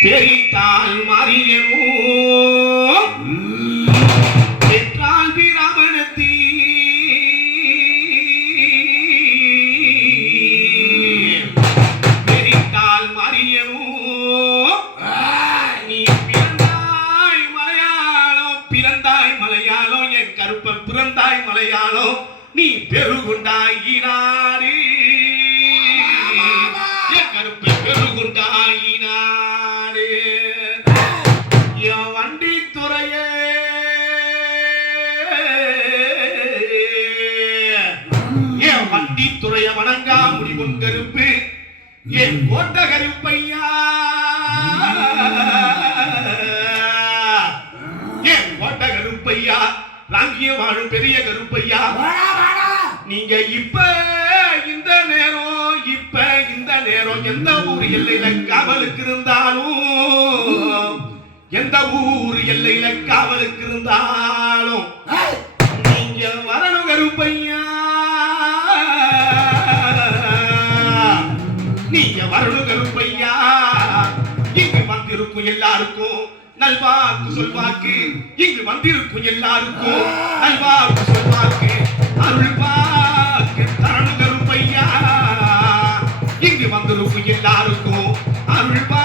பெரித்தால் மாறியமோ பெற்றால் பிராமணத்தி பெரித்தால் மாறியமோ நீ பிறந்தாய் மலையாளம் பிறந்தாய் மலையாளம் என் கருப்பன் பிறந்தாய் மலையாளம் நீ பெருகுண்டாயினாரு என் கருப்பன் பெருகுண்டாயினாரு என் வண்டி துறையே என் வண்டி துறைய வணங்கா முடிவொன் கருப்பு என் கோட்ட கருப்பையா என் கோட்ட கருப்பையா ராங்கிய வாழும் பெரிய கருப்பையா நீங்க இப்ப இந்த நேரம் எந்த ஊர் எல்லையில காவலுக்கு இருந்தாலும் எந்த ஊர் எல்லையில காவலுக்கு இருந்தாலும் நீங்க வரணும் கருப்பையா நீங்க வரணும் கருப்பையா இங்கு வந்திருக்கும் எல்லாருக்கும் நல்வாக்கு சொல்வாக்கு இங்கு வந்திருக்கும் எல்லாருக்கும் நல்வாக்கு சொல்வாக்கு அருள்வாக்கு தரணும் கருப்பையா இங்கு வந்திருக்கும் எல்லாருக்கும் அருள்வா